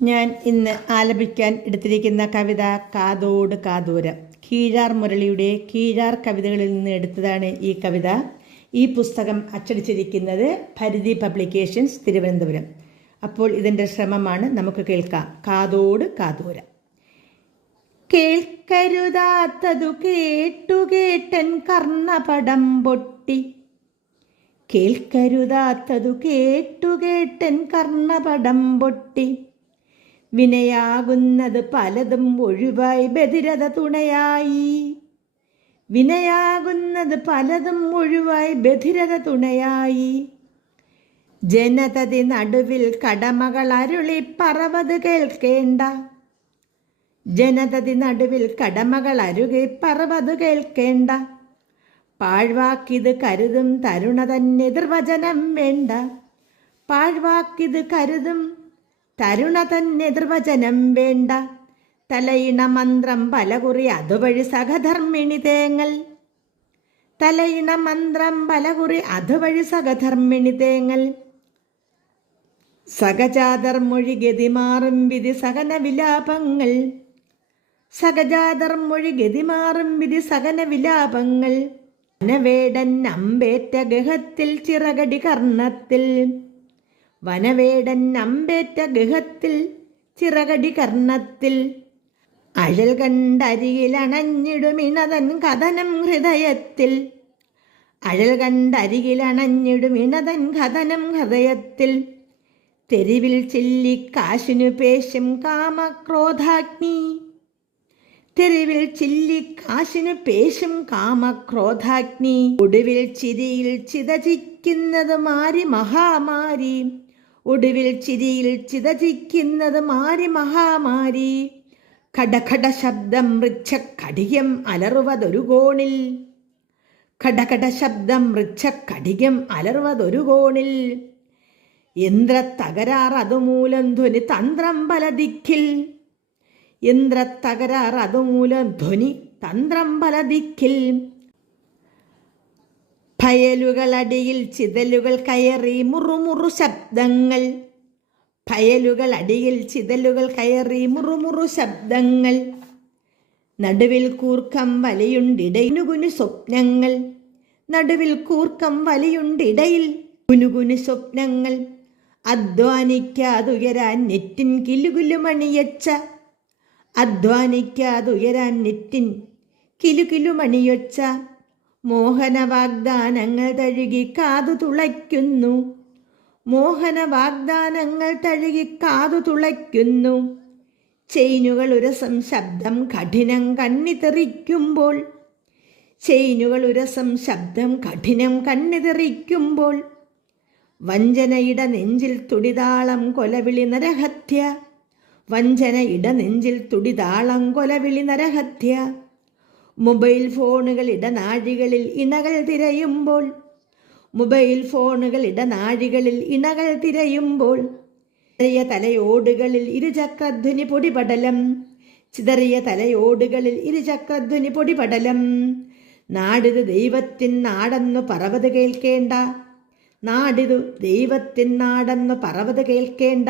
ഞാൻ ഇന്ന് ആലപിക്കാൻ എടുത്തിരിക്കുന്ന കവിത കാതോട് കാതോരം. കീഴാർ മുരളിയുടെ കീഴാർ കവിതകളിൽ നിന്ന് എടുത്തതാണ് ഈ കവിത. ഈ പുസ്തകം അച്ചടിച്ചിരിക്കുന്നത് പരിധി പബ്ലിക്കേഷൻസ്, തിരുവനന്തപുരം. അപ്പോൾ ഇതിൻ്റെ ശ്രമമാണ്, നമുക്ക് കേൾക്കാം. കാതോട് കാതോരം. കേൾക്കരുതാത്തതു കേട്ടുകേട്ടൻ കർണപടം പൊട്ടി. കേൾക്കരുതാത്തതു കേട്ടുകേട്ടൻ കർണപടം പൊട്ടി. വിനയാകുന്നത് പലതും ഒഴിവായി ബധിരത തുണയായി. വിനയാകുന്നത് പലതും ഒഴിവായി ബധിരത തുണയായി. ജനതതി നടുവിൽ കടമകൾ അരുളി പറവത് കേൾക്കേണ്ട. ജനതതി നടുവിൽ കടമകൾ അരുകി പറവത് കേൾക്കേണ്ട. പാഴ്വാക്കിത് കരുതും തരുണ തന്നെതിർവചനം വേണ്ട. പാഴ്വാക്കിത് കരുതും തരുണ തന്നെതിർവചനം വേണ്ട. തലയിണ മന്ത്രം പലകുറി അതുവഴി സഹധർമ്മിണി തേങ്ങൽ. തലയിണ മന്ത്രം പലകുറി അതുവഴി സഹധർമ്മിണി തേങ്ങൽ. സഹജാതർ മൊഴി ഗതിമാറും വിധി സകന വിലാപങ്ങൾ. സഹജാതർ മൊഴി ഗതിമാറും വിധി സകന വിലാപങ്ങൾ. വനവേടൻ അമ്പേറ്റ ഗഹത്തിൽ ചിറകടി കർണത്തിൽ. വനവേടൻ അമ്പേറ്റ ഗഹത്തിൽ ചിറകടി കർണത്തിൽ. അഴൽ കണ്ടരികിൽ അണഞ്ഞിടുമിണതൻ കഥനം ഹൃദയത്തിൽ. അഴൽ കണ്ടരികിൽ അണഞ്ഞിടുമിണതൻ കഥനം ഹൃദയത്തിൽ. തെരുവിൽ ചില്ലിക്കാശിനു പേശും കാമക്രോധാഗ്നി. തെരുവിൽ ചില്ലിക്കാശിനു പേശും കാമക്രോധാഗ്നി. ഒടുവിൽ ചിരിയിൽ ചിതചിക്കുന്നത് മാരി മഹാമാരി. ഒടുവിൽ ചിരിയിൽ ചിതചിക്കുന്നത് മാരി മഹാമാരി. ഖടഖട ശബ്ദം വൃക്ഷക്കടികം അലറുവതൊരു കോണിൽ. ഖടഖട ശബ്ദം വൃക്ഷക്കടികം അലറുവതൊരു കോണിൽ. യന്ത്രത്തകരാർ അതുമൂലം ധ്വനി തന്ത്രം പല ദിക്കിൽ. യന്ത്രത്തകരാർ അതുമൂലം ധ്വനി തന്ത്രം പല ദിക്കിൽ. ഫയലുകളടിയിൽ ചിതലുകൾ കയറി മുറുമുറു ശബ്ദങ്ങൾ. ഫയലുകളടിയിൽ ചിതലുകൾ കയറി മുറുമുറു ശബ്ദങ്ങൾ. നടുവിൽ കൂർക്കം വലയുണ്ടിടയിൽ കുനുകുനു സ്വപ്നങ്ങൾ. നടുവിൽ കൂർക്കം വലയുണ്ടിടയിൽ കുനുകുനു സ്വപ്നങ്ങൾ. അധ്വാനിക്കാതുയരാൻ നെറ്റിൻ കിലുകിലുമണിയച്ച. അധ്വാനിക്കാതുയരാൻ നെറ്റിൻ കിലുകിലുമണിയൊച്ച. മോഹന വാഗ്ദാനങ്ങൾ തഴുകി കാതു തുളയ്ക്കുന്നു. മോഹന വാഗ്ദാനങ്ങൾ തഴുകി കാതു തുളയ്ക്കുന്നു. ചെയിനുകൾ ഉരസം ശബ്ദം കഠിനം കണ്ണിതെറിക്കുമ്പോൾ. ചെയിനുകൾ ഉരസം ശബ്ദം കഠിനം കണ്ണിതെറിക്കുമ്പോൾ. വഞ്ചനയിട നെഞ്ചിൽ തുടിതാളം കൊലവിളി നരഹത്യ. വഞ്ചനയിട നെഞ്ചിൽ തുടിതാളം കൊലവിളി നരഹത്യ. മൊബൈൽ ഫോണുകൾ ഇടനാഴികളിൽ ഇണകൾ തിരയുമ്പോൾ. മൊബൈൽ ഫോണുകൾ ഇടനാഴികളിൽ ഇണകൾ തിരയുമ്പോൾ. ചിതറിയ തലയോടുകളിൽ ഇരുചക്രധ്വനി പൊടിപടലം. ചിതറിയ തലയോടുകളിൽ ഇരുചക്രധ്വനി പൊടിപടലം. നാടിതു ദൈവത്തിൻ നാടെന്നു പറവത് കേൾക്കേണ്ട. നാടിതു ദൈവത്തിൻ നാടെന്നു പറവത് കേൾക്കേണ്ട.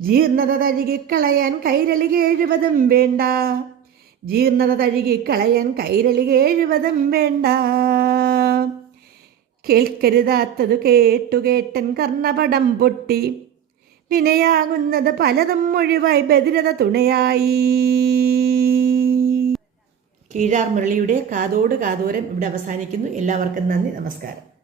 ജീർണത തഴുകിക്കളയാൻ കൈരളി 70 വേണ്ട. ജീർണത തഴുകിക്കളയാൻ കൈരളി 70 വേണ്ട. കേൾക്കരുതാത്തതു കേട്ടുകേട്ടൻ കർണപടം പൊട്ടി. വിനയാകുന്നത് പലതും ഒഴിവായി ബധിരത തുണയായി. കീഴാർ മുരളിയുടെ കാതോട് കാതോരം ഇവിടെ അവസാനിക്കുന്നു. എല്ലാവർക്കും നന്ദി, നമസ്കാരം.